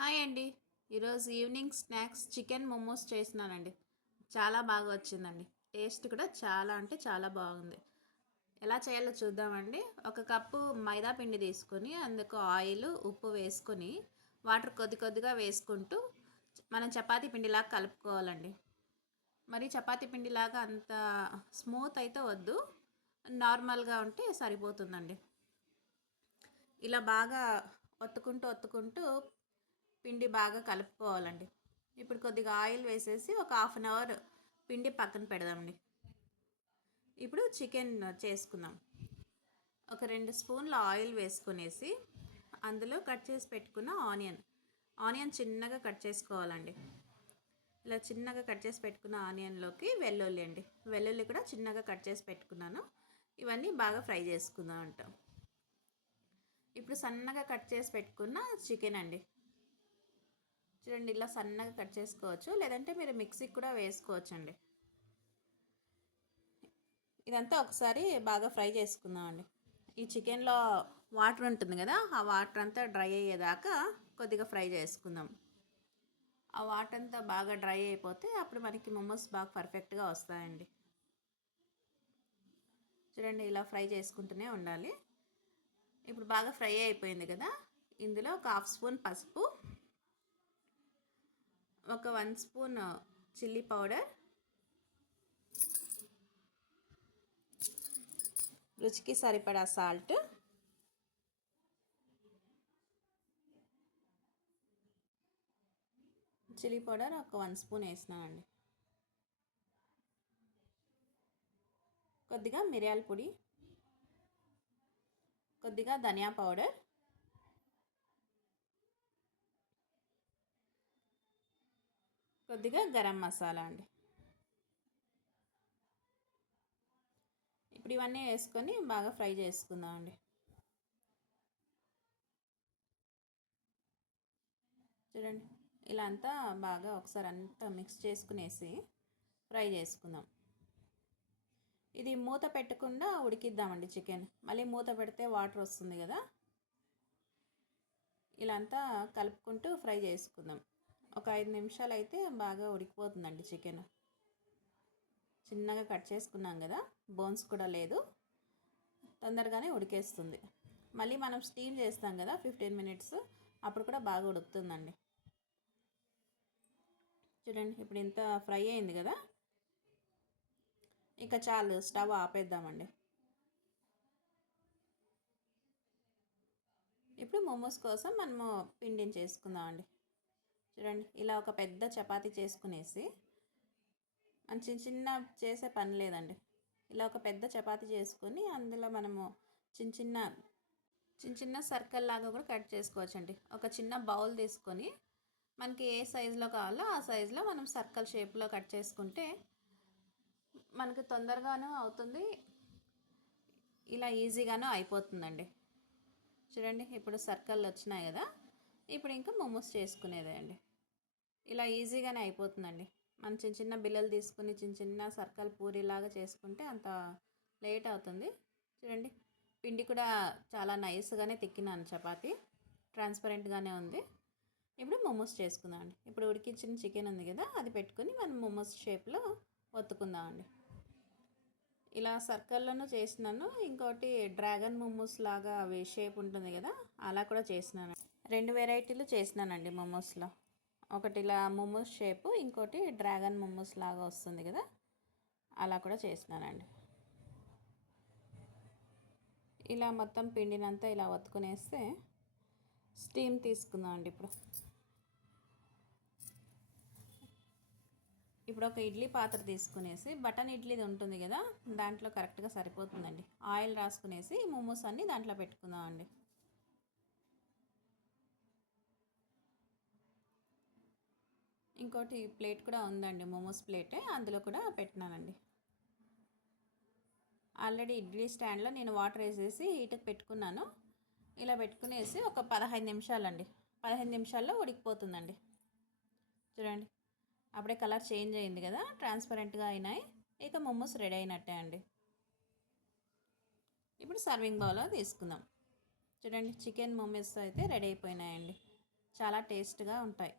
Hi అండి. ఈరోజు evening snacks chicken momos చేసినానండి చాలా బాగా వచ్చిందండి. టేస్ట్ కూడా చాలా అంటే చాలా బాగుంది. ఎలా చేయాలో చూద్దామండి. ఒక కప్పు మైదా పిండి తీసుకొని అందుకు ఆయిల్ ఉప్పు వేసుకొని వాటర్ కొద్ది కొద్దిగా వేసుకుంటూ మనం చపాతీ పిండిలాగా కలుపుకోవాలండి. మరి చపాతీ పిండిలాగా అంత స్మూత్ అయితే వద్దు. నార్మల్గా ఉంటే సరిపోతుందండి. ఇలా బాగా ఒత్తుకుంటూ ఒత్తుకుంటూ పిండి బాగా కలుపుకోవాలండి. ఇప్పుడు కొద్దిగా ఆయిల్ వేసేసి ఒక హాఫ్ అన్ అవర్ పిండి పక్కన పెడదామండి. ఇప్పుడు చికెన్ చేసుకుందాం. ఒక రెండు స్పూన్ల ఆయిల్ వేసుకునేసి అందులో కట్ చేసి పెట్టుకున్న ఆనియన్. ఆనియన్ చిన్నగా కట్ చేసుకోవాలండి. ఇలా చిన్నగా కట్ చేసి పెట్టుకున్న ఆనియన్లోకి వెల్లుల్లి అండి. వెల్లుల్లి కూడా చిన్నగా కట్ చేసి పెట్టుకున్నాను. ఇవన్నీ బాగా ఫ్రై చేసుకుందాం అంట ఇప్పుడు సన్నగా కట్ చేసి పెట్టుకున్న చికెన్ అండి. చూడండి ఇలా సన్నగా కట్ చేసుకోవచ్చు. లేదంటే మీరు మిక్సీకి కూడా వేసుకోవచ్చు అండి ఇదంతా ఒకసారి బాగా ఫ్రై చేసుకుందామండి. ఈ చికెన్లో వాటర్ ఉంటుంది కదా ఆ వాటర్ అంతా డ్రై అయ్యేదాకా కొద్దిగా ఫ్రై చేసుకుందాం. ఆ వాటర్ అంతా బాగా డ్రై అయిపోతే అప్పుడు మనకి మొమోస్ బాగా పర్ఫెక్ట్గా వస్తాయండి. చూడండి ఇలా ఫ్రై చేసుకుంటూనే ఉండాలి. ఇప్పుడు బాగా ఫ్రై అయిపోయింది కదా ఇందులో ఒక హాఫ్ స్పూన్ పసుపు ఒక వన్ స్పూన్ చిల్లీ పౌడర్. రుచికి సరిపడా సాల్ట్. చిల్లీ పౌడర్ ఒక వన్ స్పూన్ వేసినామండి కొద్దిగా మిరియాల పొడి. కొద్దిగా ధనియా పౌడర్. కొద్దిగా గరం మసాలా అండి. ఇప్పుడు ఇవన్నీ వేసుకొని బాగా ఫ్రై చేసుకుందాం అండి. చూడండి ఇలా అంతా బాగా ఒకసారి అంతా మిక్స్ చేసుకునేసి ఫ్రై చేసుకుందాం. ఇది మూత పెట్టకుండా ఉడికిద్దామండి చికెన్. మళ్ళీ మూత పెడితే వాటర్ వస్తుంది కదా. ఇలా అంతా కలుపుకుంటూ ఫ్రై చేసుకుందాం. ఒక ఐదు నిమిషాలు అయితే బాగా ఉడికిపోతుందండి చికెన్ చిన్నగా కట్ చేసుకున్నాం కదా బోన్స్ కూడా లేదు. తొందరగానే ఉడికేస్తుంది. మళ్ళీ మనం స్టీమ్ చేస్తాం కదా ఫిఫ్టీన్ మినిట్స్ అప్పుడు కూడా బాగా ఉడుకుతుందండి. చూడండి ఇప్పుడు ఇంత ఫ్రై అయింది కదా. ఇంకా చాలు స్టవ్ ఆపేద్దామండి. ఇప్పుడు మోమోస్ కోసం మనము పిండిని చేసుకుందామండి. చూడండి ఇలా ఒక పెద్ద చపాతీ చేసుకునేసి మనం చిన్న చిన్న చేసే పని లేదండి. ఇలా ఒక పెద్ద చపాతీ చేసుకొని అందులో మనము చిన్న చిన్న చిన్న చిన్న సర్కిల్ లాగా కూడా కట్ చేసుకోవచ్చండి. ఒక చిన్న బౌల్ తీసుకొని మనకి ఏ సైజులో కావాలో ఆ సైజులో మనం సర్కిల్ షేప్లో కట్ చేసుకుంటే మనకి తొందరగాను అవుతుంది. ఇలా ఈజీగాను అయిపోతుందండి. చూడండి ఇప్పుడు సర్కిల్ వచ్చినాయి కదా. ఇప్పుడు ఇంకా మోమోస్ చేసుకునేదే అండి. ఇలా ఈజీగానే అయిపోతుందండి. మనం చిన్న చిన్న బిల్లలు తీసుకుని చిన్న చిన్న సర్కల్ పూరిలాగా చేసుకుంటే అంత లేట్ అవుతుంది. చూడండి పిండి కూడా చాలా నైస్గానే తిక్కినాను చపాతి. ట్రాన్స్పరెంట్గానే ఉంది. ఇప్పుడు మోమోస్ చేసుకుందాం అండి. ఇప్పుడు ఉడికించిన చికెన్ ఉంది కదా అది పెట్టుకుని మనం మోమోస్ షేప్లో ఒత్తుకుందాం అండి ఇలా సర్కిల్లోనూ చేసినాను. ఇంకోటి డ్రాగన్ మోమోస్ లాగా షేప్ ఉంటుంది కదా అలా కూడా చేసినాను. రెండు వెరైటీలు చేసినానండి మోమోస్లో. ఒకటి ఇలా మోమోస్ షేపు ఇంకోటి డ్రాగన్ మోమోస్ లాగా వస్తుంది కదా అలా కూడా చేసినానండి. ఇలా మొత్తం పిండినంతా ఇలా వత్తుకునేస్తే స్టీమ్ తీసుకుందాం అండి ఇప్పుడు. ఇప్పుడు ఒక ఇడ్లీ పాత్ర తీసుకునేసి బటన్ ఇడ్లీది ఉంటుంది కదా దాంట్లో కరెక్ట్గా సరిపోతుందండి. ఆయిల్ రాసుకునేసి మోమోస్ అన్నీ దాంట్లో పెట్టుకుందాం అండి. ఇంకోటి ప్లేట్ కూడా ఉందండి మోమోస్ ప్లేటే అందులో కూడా పెట్టినానండి. ఆల్రెడీ ఇడ్లీ స్టాండ్లో నేను వాటర్ వేసేసి హీట్కి పెట్టుకున్నాను. ఇలా పెట్టుకునేసి ఒక పదహైదు నిమిషాలండి. పదహైదు నిమిషాల్లో ఉడికిపోతుందండి. చూడండి అప్పుడే కలర్ చేంజ్ అయింది కదా ట్రాన్స్పరెంట్గా అయినాయి. ఇక మోమోస్ రెడీ అయినట్టే అండి. ఇప్పుడు సర్వింగ్ బౌల్లో తీసుకుందాం. చూడండి చికెన్ మోమోస్ అయితే రెడీ అయిపోయినాయండి. చాలా టేస్ట్గా ఉంటాయి.